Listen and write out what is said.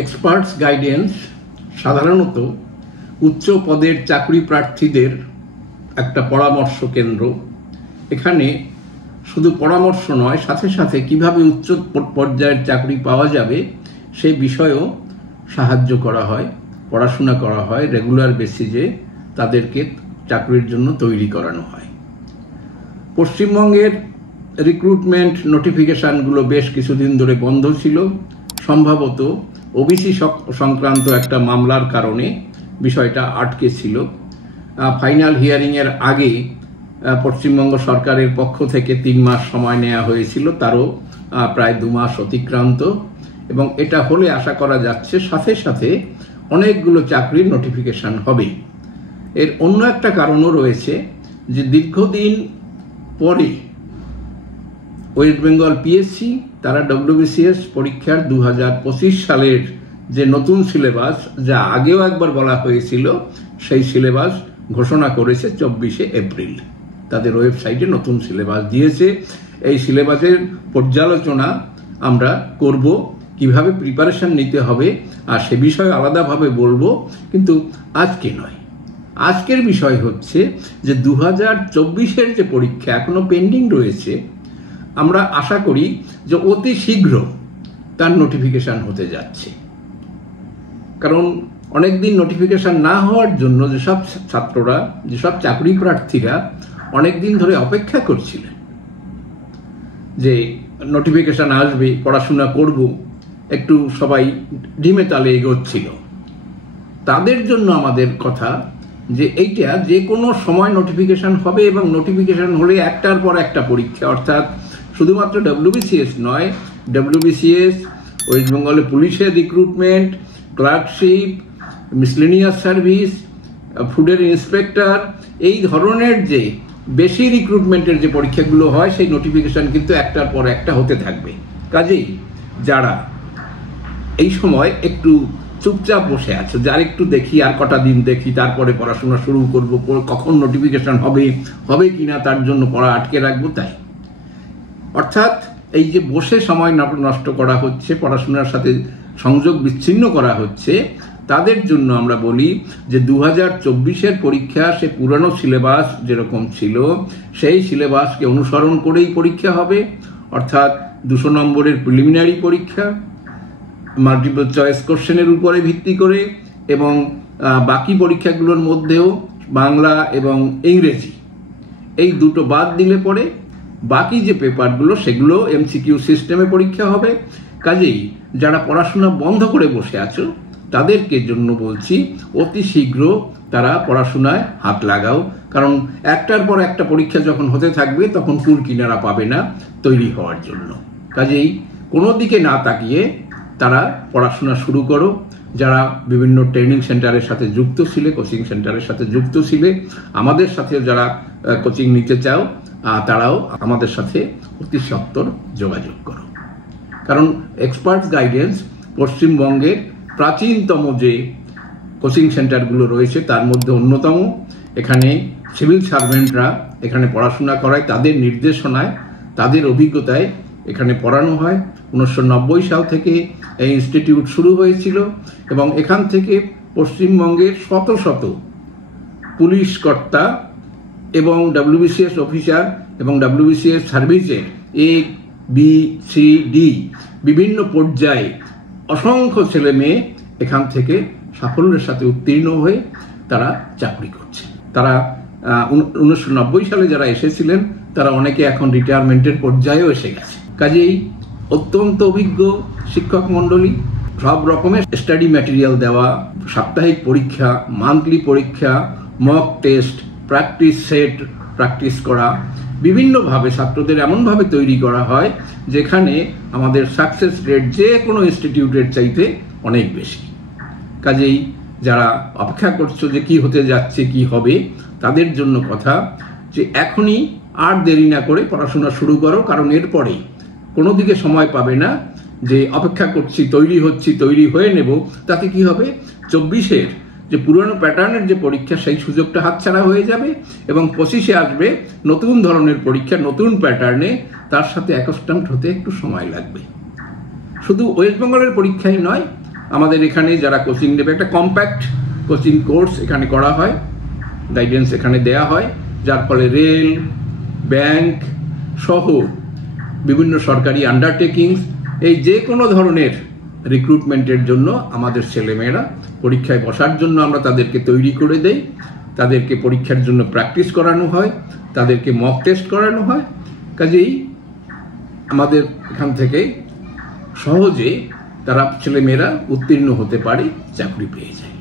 Experts guidance সাধারণত উচ্চ পদের চাকরি প্রার্থীদের একটা পরামর্শ কেন্দ্র। এখানে শুধু পরামর্শ নয়, সাথে সাথে কিভাবে উচ্চ পর্যায়ের চাকরি পাওয়া যাবে সেই বিষয়েও সাহায্য করা হয়, পড়াশোনা করা হয়, রেগুলার বেসিসে তাদেরকে চাকরির জন্য তৈরি করানো হয়। পশ্চিমবঙ্গের রিক্রুটমেন্ট নোটিফিকেশনগুলো বেশ কিছুদিন ধরে বন্ধ ছিল। সম্ভবত ওবিসি সংক্রান্ত একটা মামলার কারণে বিষয়টা আটকে ছিল। ফাইনাল হিয়ারিংয়ের আগে পশ্চিমবঙ্গ সরকারের পক্ষ থেকে 3 মাস সময় নেওয়া হয়েছিল, তারও প্রায় 2 মাস অতিক্রান্ত, এবং এটা হলে আশা করা যাচ্ছে সাথে সাথে অনেকগুলো চাকরির নোটিফিকেশন হবে। এর অন্য একটা কারণও রয়েছে যে দীর্ঘদিন পরে ওয়েস্ট বেঙ্গল পিএসসি তারা ডব্লিউবিসিএস পরীক্ষার 2025 সালের যে নতুন সিলেবাস, যা আগেও একবার বলা হয়েছিল, সেই সিলেবাস ঘোষণা করেছে 24শে এপ্রিল। তাদের ওয়েবসাইটে নতুন সিলেবাস দিয়েছে। এই সিলেবাসের পর্যালোচনা আমরা করব, কিভাবে প্রিপারেশন নিতে হবে আর সে বিষয়ে আলাদাভাবে বলবো, কিন্তু আজকে নয়। আজকের বিষয় হচ্ছে যে 2024-এর যে পরীক্ষা এখনো পেন্ডিং রয়েছে, আমরা আশা করি যে অতি শীঘ্র তার নোটিফিকেশন হতে যাচ্ছে। কারণ অনেকদিন নোটিফিকেশন না হওয়ার জন্য যেসব ছাত্ররা, যেসব চাকরি প্রার্থীরা অনেকদিন ধরে অপেক্ষা করছিলেন যে নোটিফিকেশন আসবে, পড়াশোনা করব, একটু সবাই ঢিমে তালে এগোচ্ছিল, তাদের জন্য আমাদের কথা যে এইটা যে কোনো সময় নোটিফিকেশন হবে, এবং নোটিফিকেশন হলে একটার পর একটা পরীক্ষা, অর্থাৎ শুধুমাত্র ডব্লিউবিসিএস নয়, ডব্লিউবিসিএস, ওয়েস্ট বেঙ্গলে পুলিশের রিক্রুটমেন্ট, ক্লার্কশিপ, মিসলেনিয়াস সার্ভিস, ফুডের ইন্সপেক্টর, এই ধরনের যে বেশি রিক্রুটমেন্টের যে পরীক্ষাগুলো হয় সেই নোটিফিকেশন কিন্তু একটার পর একটা হতে থাকবে। কাজেই যারা এই সময় একটু চুপচাপ বসে আছে, যার একটু দেখি আর কটা দিন দেখি, তারপরে পড়াশোনা শুরু করব, কখন নোটিফিকেশন হবে কিনা তার জন্য পড়া আটকে রাখবো, তাই অর্থাৎ এই যে বসে সময় নষ্ট করা হচ্ছে, পড়াশোনার সাথে সংযোগ বিচ্ছিন্ন করা হচ্ছে, তাদের জন্য আমরা বলি যে 2024-এর পরীক্ষা সে পুরনো সিলেবাস যেরকম ছিল সেই সিলেবাসকে অনুসরণ করেই পরীক্ষা হবে। অর্থাৎ 200 নম্বরের প্রিলিমিনারি পরীক্ষা মাল্টিপল চয়েস কোশ্চেনের উপরে ভিত্তি করে, এবং বাকি পরীক্ষাগুলোর মধ্যেও বাংলা এবং ইংরেজি এই দুটো বাদ দিলে পরে বাকি যে পেপারগুলো সেগুলো এমসিকিউ সিস্টেমে পরীক্ষা হবে। কাজেই যারা পড়াশোনা বন্ধ করে বসে আছো তাদেরকে জন্য বলছি অতি শীঘ্র তারা পড়াশোনায় হাত লাগাও, কারণ একটার পর একটা পরীক্ষা যখন হতে থাকবে তখন কুল কিনারা পাবে না তৈরি হওয়ার জন্য। কাজেই কোনো দিকে না তাকিয়ে তারা পড়াশোনা শুরু করো। যারা বিভিন্ন ট্রেনিং সেন্টারের সাথে যুক্ত ছিলে, কোচিং সেন্টারের সাথে যুক্ত ছিলে, আমাদের সাথে যারা কোচিং নিতে চাও তারাও আমাদের সাথে অতি সত্বর যোগাযোগ করো। কারণ এক্সপার্টস গাইডেন্স পশ্চিমবঙ্গের প্রাচীনতম যে কোচিং সেন্টারগুলো রয়েছে তার মধ্যে অন্যতম। এখানে সিভিল সার্ভেন্টরা এখানে পড়াশোনা করায়, তাদের নির্দেশনায়, তাদের অভিজ্ঞতায় এখানে পড়ানো হয়। 1990 সাল থেকে এই ইনস্টিটিউট শুরু হয়েছিল, এবং এখান থেকে পশ্চিমবঙ্গের শত শত পুলিশ কর্তা এবং ডব্লিউবিসিএস অফিসার এবং ডব্লিউবিসিএস সার্ভিসের A, B, C, D বিভিন্ন পর্যায়ে অসংখ্য ছেলে মেয়ে এখান থেকে সাফল্যের সাথে উত্তীর্ণ হয়ে তারা চাকরি করছে। তারা 1990 সালে যারা এসেছিলেন তারা অনেকে এখন রিটায়ারমেন্টের পর্যায়েও এসে গেছে। কাজেই অত্যন্ত অভিজ্ঞ শিক্ষক মণ্ডলী, সব রকমের স্টাডি ম্যাটেরিয়াল দেওয়া, সাপ্তাহিক পরীক্ষা, মান্থলি পরীক্ষা, mock test, practice set practice করা, বিভিন্নভাবে ছাত্রদের এমনভাবে তৈরি করা হয় যেখানে আমাদের সাকসেস রেট যে কোনো ইনস্টিটিউটের চাইতে অনেক বেশি। কাজেই যারা অপেক্ষা করছো যে কি হতে যাচ্ছে, কি হবে, তাদের জন্য কথা যে এখনই আর দেরি না করে পড়াশোনা শুরু করো। কারণ এরপরে কোনো দিকে সময় পাবে না যে অপেক্ষা করছি, তৈরি হচ্ছি, তৈরি হয়ে নেব, তাতে কি হবে 24-এর যে পুরনো প্যাটার্নের যে পরীক্ষা সেই সুযোগটা হাতছাড়া হয়ে যাবে, এবং 25-এ আসবে নতুন ধরনের পরীক্ষা, নতুন প্যাটার্নে, তার সাথে অ্যাকাস্টমড হতে একটু সময় লাগবে। শুধু ওয়েস্ট বেঙ্গলের পরীক্ষাই নয়, আমাদের এখানে যারা কোচিং নেবে একটা কম্প্যাক্ট কোচিং কোর্স এখানে করা হয়, গাইডেন্স এখানে দেয়া হয়, যার ফলে রেল, ব্যাংক সহ বিভিন্ন সরকারি আন্ডারটেকিংস এই যে কোনো ধরনের রিক্রুটমেন্টের জন্য আমাদের ছেলেমেয়েরা পরীক্ষায় বসার জন্য আমরা তাদেরকে তৈরি করে দেই, তাদেরকে পরীক্ষার জন্য প্র্যাকটিস করানো হয়, তাদেরকে মক টেস্ট করানো হয়। কাজেই আমাদের এখান থেকে সহজে তারা ছেলেমেয়েরা উত্তীর্ণ হতে পারে, চাকরি পেয়ে যায়।